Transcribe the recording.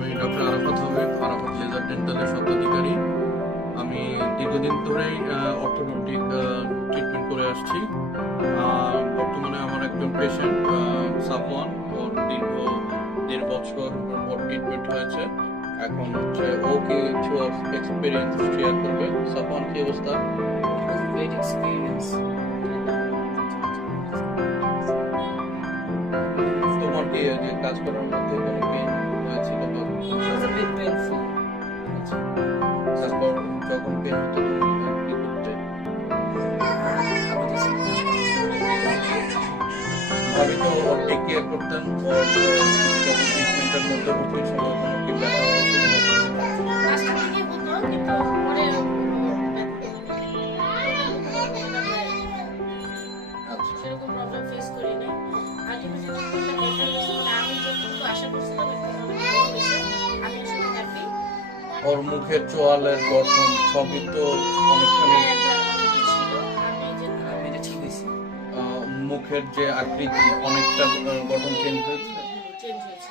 আমি doctor Arafat Habib, Arafat laser ডেন্টালের স্বত্বাধিকারী। আমি দীর্ঘদিন ধরেই অর্থোডন্টিক ট্রিটমেন্ট করে আসছি। বর্তমানে আমার একজন পেশেন্ট সাফওয়ান, ওর দীর্ঘ 1.5 বছর ওর ট্রিটমেন্ট হয়েছে। এখন হচ্ছে ও কিছু এক্সপিরিয়েন্স শেয়ার করবে। সাফওয়ান, কি অবস্থা? Great experience. তোমার কি যে কাজ করার মধ্যে কোনো পেইন ছিল? তো It was a bit painful. তারপর যখন পেইন হতো তখন কি করতে? ভাবি তো ওর টেক কেয়ার করতেন। ওর যখন ট্রিটমেন্টের মধ্যে ওই সময় কোনো কি ব্যথা হয়েছিল? কাজটা ঠিকই হতো, কিন্তু পরে আচ্ছা, সেরকম প্রবলেম ফেস করি নাই। আলটিমেটলি ট্রিটমেন্টটা বেটার হয়েছে বলে আমি যতটুকু আশা করছিলাম এর থেকে অনেক ভালো হয়েছে। আমি আসলে হ্যাপি। ওর মুখের চোয়ালের গঠন সবই তো অনেকখানি অনেকই ছিল। আমি এটা ঠিক হয়েছি। মুখের যে আকৃতি অনেকটা গঠন চেঞ্জ হয়েছে। চেঞ্জ হয়েছে।